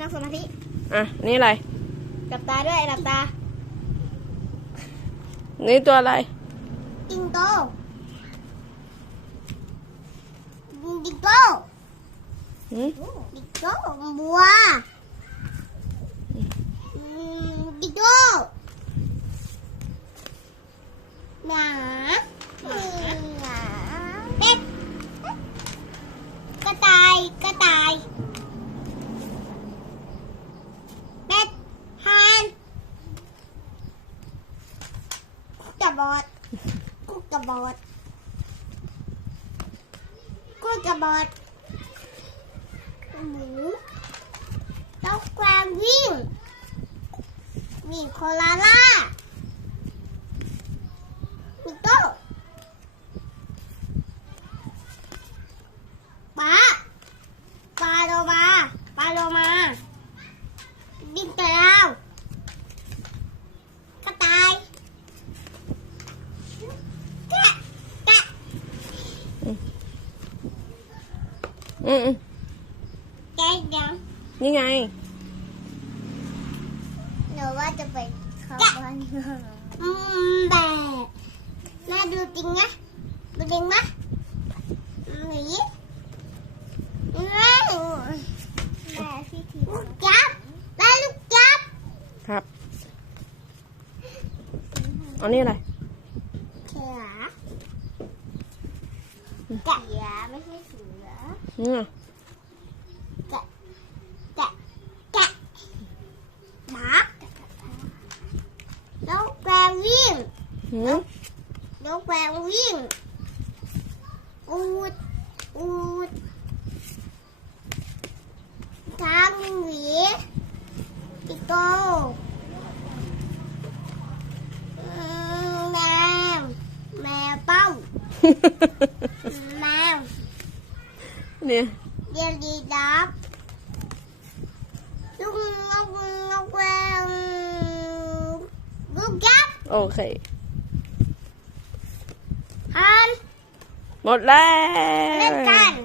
นั่งสมาธิ อ่ะ นี่อะไร หลับตาด้วยหลับตา นี่ตัวอะไร จิงโตดิโก้ หืม ดิโก้บัว บอดกุกกระบอดกุกกระบอดหมูต้ากวางวิ่งวิ่งโคลาล่ามิโต้ปลาปลาโลมาปลาโลมาบินตะลาวกระต่ายแกะแกะ อืมอืมแกะยังนี่ไง หนูว่าจะไปเข้าบ้านอืมแบบแม่ดูจริงนะดูจริงไหมหนีแม่แม่พี่ทีลูกจับแม่ลูกจับ ครับอันนี้อะไร Cạ dạ với cái sữa. Cạ. Cạ. Cạ. Đó. Nấu qua viên. Ừ. Nấu qua viên. Út. Thang nghĩa. Cái cô. Mèo. Mèo bông. Mèo Nè. Điều gì đó Lúc ngốc ngốc Gốc gấp. Ok. Hơn Một lên